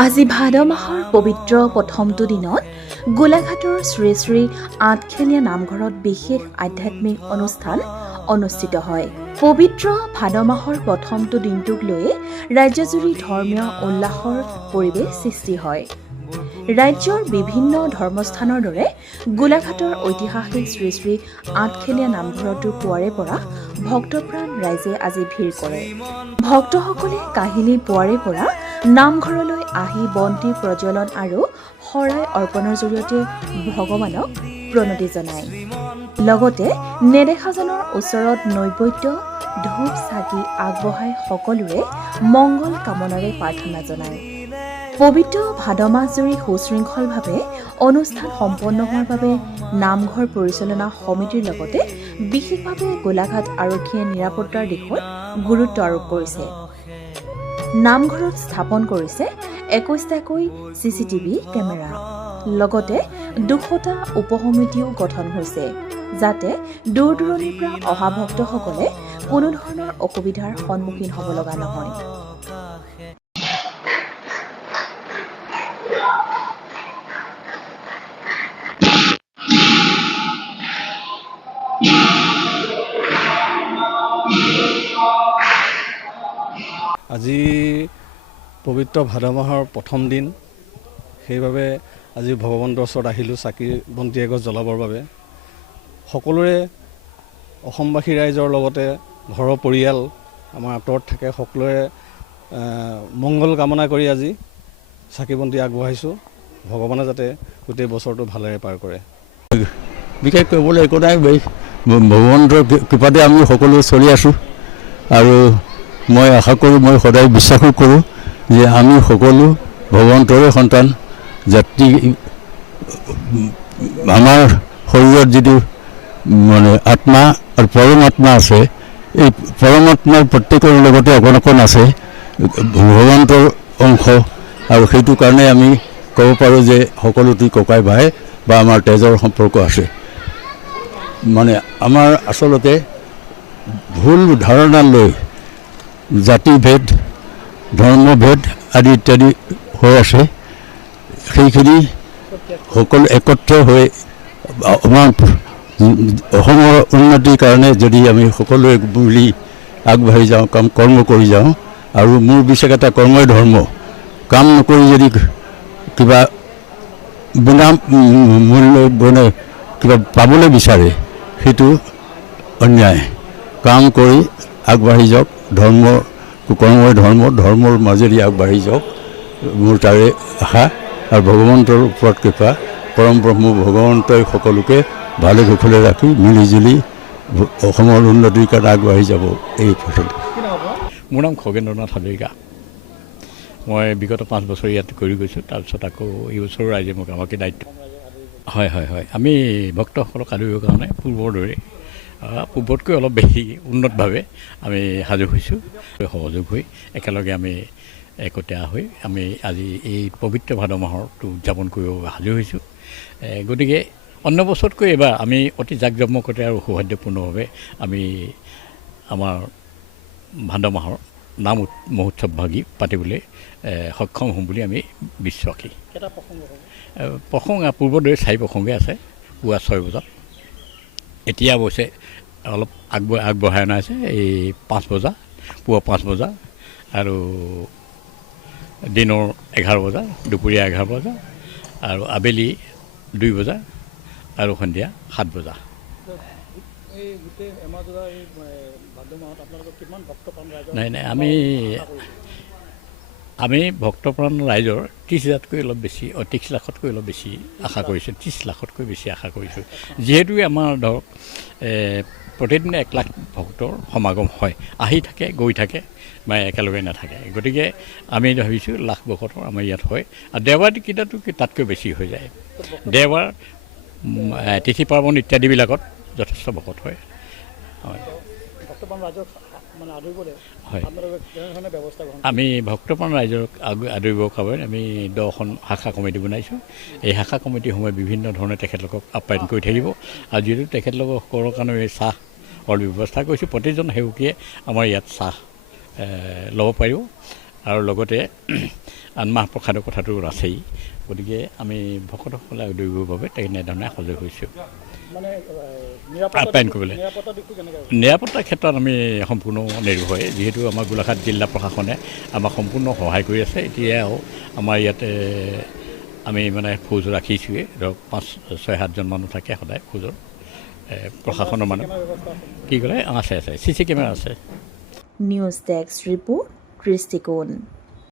আজি ভাদ মাহৰ পবিত্ৰ প্ৰথমটো দিনত গোলাঘাটৰ শ্ৰী শ্ৰী আঠখেলীয়া নামঘৰত বিশেষ আধ্যাত্মিক অনুষ্ঠান অনুষ্ঠিত হয়। পবিত্ৰ ভাদ মাহৰ প্ৰথমটো দিনটোক লৈ ৰাজ্যজুৰি ধৰ্মীয় উল্লাসৰ পৰিৱেশ সৃষ্টি হয়। ৰাজ্যৰ বিভিন্ন ধৰ্মস্থানৰ দৰে গোলাঘাটৰ ঐতিহাসিক শ্ৰী শ্ৰী আঠখেলীয়া নামঘৰতো পুৱাৰে পৰা ভক্তপ্ৰাণ ৰাইজে আজি ভিৰ কৰে। ভক্তসকলে কাহিলী পুৱাৰে পৰা নামঘৰলৈ আহি বন্তি প্ৰজ্বলন আৰু শৰাই অৰ্পণৰ জৰিয়তে ভগৱানক প্ৰণতি জনায়। লগতে নেদেখাজনৰ ওচৰত নৈবেদ্য ধূপ চাকি আগবঢ়াই সকলোৰে মংগল কামনাৰে প্ৰাৰ্থনা জনায়। পবিত্ৰ ভাদ মাহজুৰি সুশৃংখলভাৱে অনুষ্ঠান সম্পন্ন হোৱাৰ বাবে নামঘৰ পৰিচালনা সমিতিৰ লগতে বিশেষভাৱে গোলাঘাট আৰক্ষীয়ে নিৰাপত্তাৰ দিশত গুৰুত্ব আৰোপ কৰিছে। নামঘৰত স্থাপন কৰিছে 21টাকৈ CCTV কেমেৰা। লগতে 200টা উপসমিতিও গঠন হৈছে, যাতে দূৰ দূৰণিৰ পৰা অহা ভক্তসকলে কোনো ধৰণৰ অসুবিধাৰ সন্মুখীন হ'ব লগা নহয়। আজি পবিত্ৰ ভাদ মাহৰ প্ৰথম দিন, সেইবাবে আজি ভগৱন্তৰ ওচৰত আহিলোঁ চাকি বন্তি এগছ জ্বলাবৰ বাবে। সকলোৰে অসমবাসী ৰাইজৰ লগতে ঘৰৰ পৰিয়াল আমাৰ আঁতৰত থাকে, সকলোৰে মংগল কামনা কৰি আজি চাকি বন্তি আগবঢ়াইছোঁ। ভগৱানে যাতে গোটেই বছৰটো ভালেৰে পাৰ কৰে। বিশেষ কৰিবলৈ একো নাই, ভগৱন্তৰ কৃপাতে আমি সকলো চলি আছোঁ। আৰু মই আশা কৰোঁ, মই সদায় বিশ্বাসো কৰোঁ যে আমি সকলো ভগৱন্তৰে সন্তান। জাতি আমাৰ শৰীৰত যিটো আত্মা আৰু পৰমাত্মা আছে, এই পৰমাত্মাৰ প্ৰত্যেকৰ লগতে অকণ অকণ আছে ভগৱন্তৰ অংশ। আৰু সেইটো কাৰণে আমি ক'ব পাৰোঁ যে সকলোটি ককাই ভাই বা আমাৰ তেজৰ সম্পৰ্ক আছে। আমাৰ আচলতে ভুল ধাৰণা লৈ জাতিভেদ ধৰ্মভেদ আদি ইত্যাদি হৈ আছে। সেইখিনি সকলো একত্ৰ হৈ আমাৰ অসমৰ উন্নতিৰ কাৰণে যদি আমি সকলোৱে মিলি আগবাঢ়ি যাওঁ, কৰ্ম কৰি যাওঁ, আৰু মোৰ বিশেষ এটা কৰ্মই ধৰ্ম, কাম নকৰি যদি কিবা বিনা মূল্য কিবা পাবলৈ বিচাৰে, সেইটো অন্যায়। কাম কৰি আগবাঢ়ি যাওক, কৰ্মই ধৰ্মৰ মাজেদি আগবাঢ়ি যাওক, মোৰ তাৰে আশা। আৰু ভগৱন্তৰ ওপৰত কৃপা, পৰম ব্ৰহ্ম ভগৱন্তই সকলোকে ভালে কুশলে ৰাখি মিলিজুলি অসমৰ উন্নতিৰ কাৰণে আগবাঢ়ি যাব। এই পথত মোৰ নাম খগেন্দ্ৰনাথ হাজৰিকা। মই বিগত 5 বছৰ ইয়াত কৰি গৈছোঁ। তাৰপিছত আকৌ এই বছৰৰ ৰাইজে মোক আমাকে দায়িত্ব। হয়, আমি ভক্তসকলক আদৰিবৰ কাৰণে পূৰ্বতকৈ অলপ বেছি উন্নতভাৱে আমি সাজু হৈছোঁ। সহযোগ হৈ একেলগে আমি একতীয়া হৈ আমি আজি এই পবিত্ৰ ভাদ মাহৰটো উদযাপন কৰিব সাজু হৈছোঁ। গতিকে অন্য বছৰতকৈ এইবাৰ আমি অতি জাকজমকতে আৰু সৌহাৰ্দ্যপূৰ্ণভাৱে আমি আমাৰ ভাদ মাহৰ নাম মহোৎসৱ ভাগি পাতিবলৈ সক্ষম হ'ম বুলি আমি বিশ্বাসী। প্ৰসংগ পূৰ্বৰ দৰে 4 প্ৰসংগে আছে। পুৱা 6 বজাত, এতিয়া অৱশ্যে অলপ আগবঢ়াই অনা আছে। এই 5 বজা, পুৱা 5 বজা, আৰু দিনৰ 11 বজা, দুপৰীয়া 11 বজা, আৰু আবেলি 2 বজা, আৰু সন্ধিয়া 7 বজা। নাই, আমি ভক্তপ্ৰাণ ৰাইজৰ 30,000তকৈ অলপ বেছি, 30 লাখতকৈ অলপ বেছি আশা কৰিছোঁ। 30 লাখতকৈ বেছি আশা কৰিছোঁ। যিহেতু আমাৰ ধৰক প্ৰতিদিনে 1 লাখ ভক্তৰ সমাগম হয়, আহি থাকে গৈ থাকে বা একেলগে নাথাকে। গতিকে আমি ভাবিছোঁ লাখ ভকতৰ আমাৰ ইয়াত হয়। আৰু দেওবাৰকেইটাতো তাতকৈ বেছি হৈ যায়। দেওবাৰ, তিথি পাৰ্বণ ইত্যাদিবিলাকত যথেষ্ট ভকত হয়। আমি ভক্তপ্ৰাণ ৰাইজক আদৰিবৰ কাৰণে আমি 10খন শাখা কমিটি বনাইছোঁ। এই শাখা কমিটিসমূহে বিভিন্ন ধৰণে তেখেতলোকক আপ্যায়ন কৰি থাকিব। আৰু যিহেতু তেখেতলোকৰ কাৰণে চাহৰ ব্যৱস্থা কৰিছোঁ, প্ৰতিজন সেৱকীয়ে আমাৰ ইয়াত চাহ ল'ব পাৰিব। আৰু লগতে আনমাহ প্ৰসাদৰ কথাটো আছেই। গতিকে আমি ভকতসকলে আদৰিবৰ বাবে তেনেধৰণে সজগ হৈছোঁ আপ্যায়ন কৰিবলৈ। নিৰাপত্তাৰ ক্ষেত্ৰত আমি সম্পূৰ্ণ নিৰ্ভয়, যিহেতু আমাৰ গোলাঘাট জিলা প্ৰশাসনে আমাক সম্পূৰ্ণ সহায় কৰি আছে। এতিয়াও আমাৰ ইয়াতে আমি মানে ফৌজ ৰাখিছোঁৱেই, ধৰক 5-6-7জন মানুহ থাকে সদায় ফৌজৰ প্ৰশাসনৰ মানুহ। কি ক'লে? আছে চি চি কেমেৰা আছে। নিউজ ডেস্ক ৰিপোৰ্ট দৃষ্টিকোণ।